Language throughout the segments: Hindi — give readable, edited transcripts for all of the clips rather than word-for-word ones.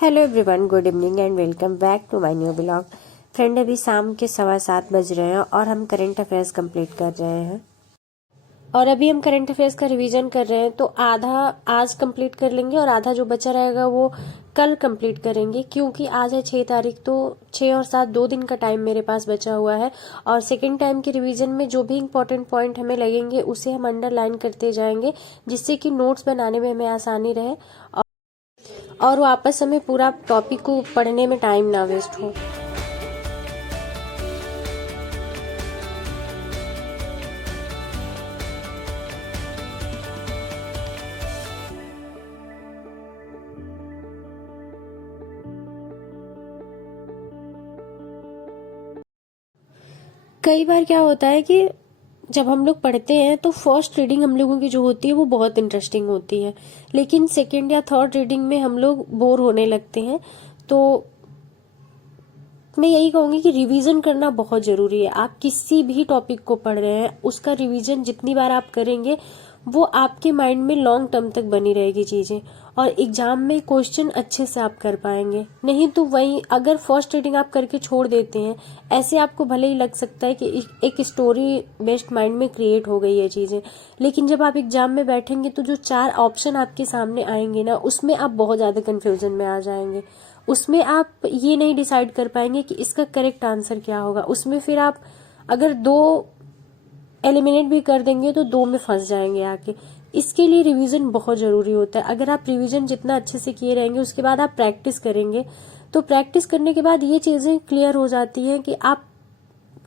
Hello everyone, good evening and welcome back to my new blog. Friend, अभी शाम के 7:15 बज रहे हैं और हम करंट अफेयर्स कंप्लीट कर रहे हैं। और अभी हम करंट अफेयर्स का रिवीजन कर रहे हैं, तो आधा आज कंप्लीट कर लेंगे और आधा जो बचा रहेगा वो कल कंप्लीट करेंगे, क्योंकि आज है 6 तारीख, तो 6 और 7 2 दिन का टाइम मेरे पास बचा हुआ है। और सेकेंड टाइम के रिवीजन में जो भी इंपॉर्टेंट पॉइंट हमें लगेंगे उसे हम अंडरलाइन करते जाएंगे, जिससे कि नोट्स बनाने में हमें आसानी रहे और वापस हमें पूरा टॉपिक को पढ़ने में टाइम ना वेस्ट हो। कई बार क्या होता है कि जब हम लोग पढ़ते हैं तो फर्स्ट रीडिंग हम लोगों की जो होती है वो बहुत इंटरेस्टिंग होती है, लेकिन सेकेंड या थर्ड रीडिंग में हम लोग बोर होने लगते हैं। तो मैं यही कहूंगी कि रिवीजन करना बहुत जरूरी है। आप किसी भी टॉपिक को पढ़ रहे हैं, उसका रिवीजन जितनी बार आप करेंगे वो आपके माइंड में लॉन्ग टर्म तक बनी रहेगी चीजें, और एग्जाम में क्वेश्चन अच्छे से आप कर पाएंगे। नहीं तो वही अगर फर्स्ट रीडिंग आप करके छोड़ देते हैं, ऐसे आपको भले ही लग सकता है कि एक स्टोरी बेस्ड माइंड में क्रिएट हो गई है चीजें, लेकिन जब आप एग्जाम में बैठेंगे तो जो 4 ऑप्शन आपके सामने आएंगे ना, उसमें आप बहुत ज्यादा कंफ्यूजन में आ जाएंगे। उसमें आप ये नहीं डिसाइड कर पाएंगे कि इसका करेक्ट आंसर क्या होगा। उसमें फिर आप अगर 2 एलिमिनेट भी कर देंगे तो 2 में फंस जाएंगे आके। इसके लिए रिवीजन बहुत जरूरी होता है। अगर आप रिवीजन जितना अच्छे से किए रहेंगे, उसके बाद आप प्रैक्टिस करेंगे, तो प्रैक्टिस करने के बाद ये चीजें क्लियर हो जाती हैं कि आप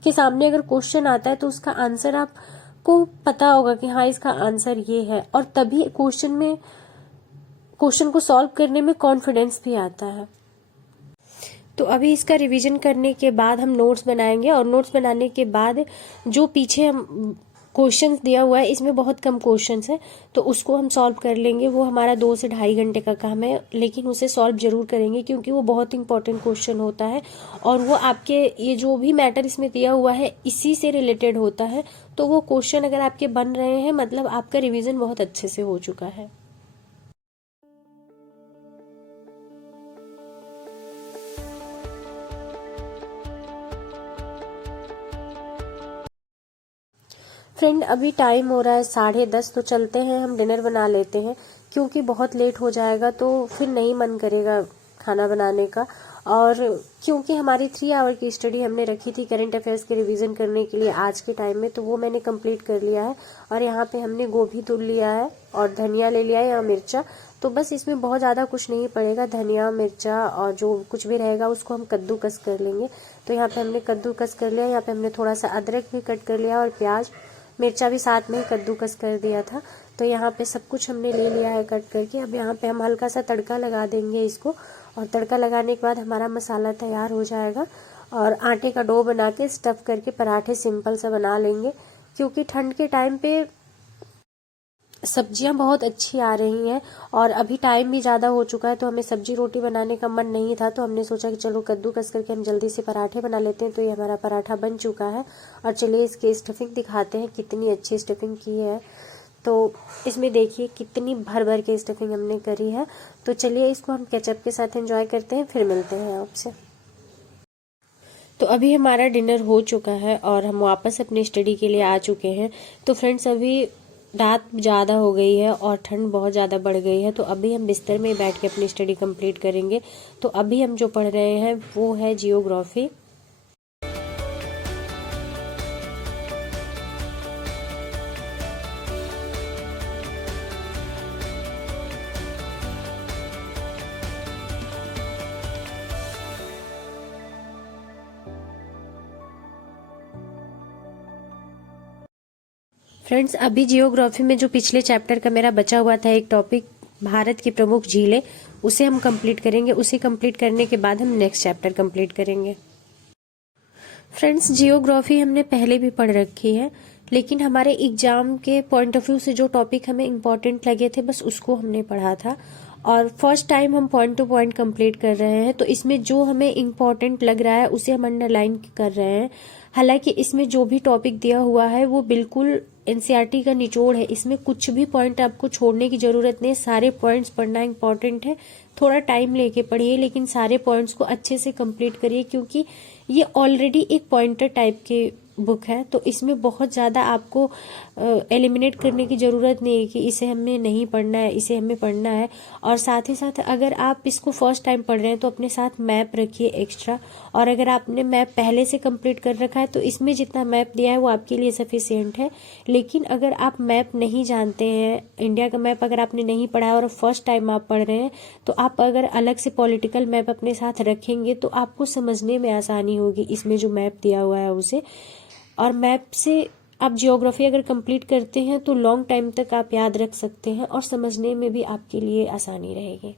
के सामने अगर क्वेश्चन आता है तो उसका आंसर आपको पता होगा कि हाँ, इसका आंसर ये है, और तभी क्वेश्चन को सॉल्व करने में कॉन्फिडेंस भी आता है। तो अभी इसका रिवीजन करने के बाद हम नोट्स बनाएंगे, और नोट्स बनाने के बाद जो पीछे हम क्वेश्चंस दिया हुआ है, इसमें बहुत कम क्वेश्चंस है, तो उसको हम सॉल्व कर लेंगे। वो हमारा 2 से ढाई घंटे का काम है, लेकिन उसे सॉल्व जरूर करेंगे क्योंकि वो बहुत इंपॉर्टेंट क्वेश्चन होता है, और वो आपके ये जो भी मैटर इसमें दिया हुआ है इसी से रिलेटेड होता है। तो वो क्वेश्चन अगर आपके बन रहे हैं, मतलब आपका रिविजन बहुत अच्छे से हो चुका है। फ्रेंड, अभी टाइम हो रहा है 10:30, तो चलते हैं हम डिनर बना लेते हैं, क्योंकि बहुत लेट हो जाएगा तो फिर नहीं मन करेगा खाना बनाने का। और क्योंकि हमारी 3 आवर की स्टडी हमने रखी थी करंट अफेयर्स के रिवीजन करने के लिए आज के टाइम में, तो वो मैंने कंप्लीट कर लिया है। और यहाँ पे हमने गोभी तुल लिया है और धनिया ले लिया है या मिर्चा, तो बस इसमें बहुत ज़्यादा कुछ नहीं पड़ेगा। धनिया, मिर्चा और जो कुछ भी रहेगा उसको हम कद्दूकस कर लेंगे। तो यहाँ पे हमने कद्दूकस कर लिया। यहाँ पे हमने थोड़ा सा अदरक भी कट कर लिया और प्याज, मिर्चा भी साथ में ही कद्दूकस कर दिया था। तो यहाँ पे सब कुछ हमने ले लिया है कट करके। अब यहाँ पे हम हल्का सा तड़का लगा देंगे इसको, और तड़का लगाने के बाद हमारा मसाला तैयार हो जाएगा। और आटे का डो बना के स्टफ करके पराठे सिंपल सा बना लेंगे, क्योंकि ठंड के टाइम पे सब्जियां बहुत अच्छी आ रही हैं और अभी टाइम भी ज़्यादा हो चुका है, तो हमें सब्जी रोटी बनाने का मन नहीं था, तो हमने सोचा कि चलो कद्दूकस करके हम जल्दी से पराठे बना लेते हैं। तो ये हमारा पराठा बन चुका है, और चलिए इसकी स्टफिंग दिखाते हैं कितनी अच्छी स्टफिंग की है। तो इसमें देखिए कितनी भर भर के स्टफिंग हमने करी है। तो चलिए इसको हम केचप के साथ एंजॉय करते हैं, फिर मिलते हैं आपसे। तो अभी हमारा डिनर हो चुका है और हम वापस अपनी स्टडी के लिए आ चुके हैं। तो फ्रेंड्स, अभी रात ज़्यादा हो गई है और ठंड बहुत ज़्यादा बढ़ गई है, तो अभी हम बिस्तर में बैठ के अपनी स्टडी कंप्लीट करेंगे। तो अभी हम जो पढ़ रहे हैं वो है जियोग्राफी। फ्रेंड्स, अभी जियोग्राफी में जो पिछले चैप्टर का मेरा बचा हुआ था एक टॉपिक, भारत की प्रमुख झीलें, उसे हम कंप्लीट करेंगे। उसे कंप्लीट करने के बाद हम नेक्स्ट चैप्टर कंप्लीट करेंगे। फ्रेंड्स, जियोग्राफी हमने पहले भी पढ़ रखी है, लेकिन हमारे एग्जाम के पॉइंट ऑफ व्यू से जो टॉपिक हमें इम्पोर्टेंट लगे थे बस उसको हमने पढ़ा था, और फर्स्ट टाइम हम पॉइंट टू पॉइंट कंप्लीट कर रहे हैं। तो इसमें जो हमें इम्पोर्टेंट लग रहा है उसे हम अंडरलाइन कर रहे हैं। हालांकि इसमें जो भी टॉपिक दिया हुआ है वो बिल्कुल एनसीईआरटी का निचोड़ है, इसमें कुछ भी पॉइंट आपको छोड़ने की जरूरत नहीं है। सारे पॉइंट्स पढ़ना इंपॉर्टेंट है, थोड़ा टाइम लेके पढ़िए लेकिन सारे पॉइंट्स को अच्छे से कंप्लीट करिए, क्योंकि ये ऑलरेडी एक पॉइंटर टाइप के बुक है, तो इसमें बहुत ज़्यादा आपको एलिमिनेट करने की ज़रूरत नहीं है कि इसे हमें नहीं पढ़ना है, इसे हमें पढ़ना है। और साथ ही साथ अगर आप इसको फर्स्ट टाइम पढ़ रहे हैं तो अपने साथ मैप रखिए एक्स्ट्रा, और अगर आपने मैप पहले से कंप्लीट कर रखा है तो इसमें जितना मैप दिया है वो आपके लिए सफिशिएंट है। लेकिन अगर आप मैप नहीं जानते हैं, इंडिया का मैप अगर आपने नहीं पढ़ा है और फर्स्ट टाइम आप पढ़ रहे हैं, तो आप अगर अलग से पॉलिटिकल मैप अपने साथ रखेंगे तो आपको समझने में आसानी होगी इसमें जो मैप दिया हुआ है उसे। और मैप से आप जियोग्राफी अगर कंप्लीट करते हैं तो लॉन्ग टाइम तक आप याद रख सकते हैं और समझने में भी आपके लिए आसानी रहेगी।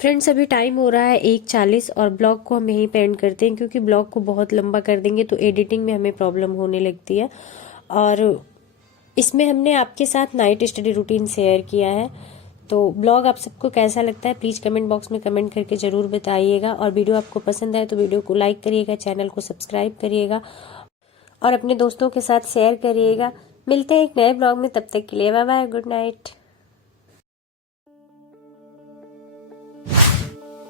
फ्रेंड्स, अभी टाइम हो रहा है 1:40 और ब्लॉग को हम यहीं पे एंड करते हैं, क्योंकि ब्लॉग को बहुत लंबा कर देंगे तो एडिटिंग में हमें प्रॉब्लम होने लगती है। और इसमें हमने आपके साथ नाइट स्टडी रूटीन शेयर किया है, तो ब्लॉग आप सबको कैसा लगता है प्लीज़ कमेंट बॉक्स में कमेंट करके ज़रूर बताइएगा। और वीडियो आपको पसंद आए तो वीडियो को लाइक करिएगा, चैनल को सब्सक्राइब करिएगा और अपने दोस्तों के साथ शेयर करिएगा। मिलते हैं एक नए ब्लॉग में, तब तक के लिए बाय बाय, गुड नाइट।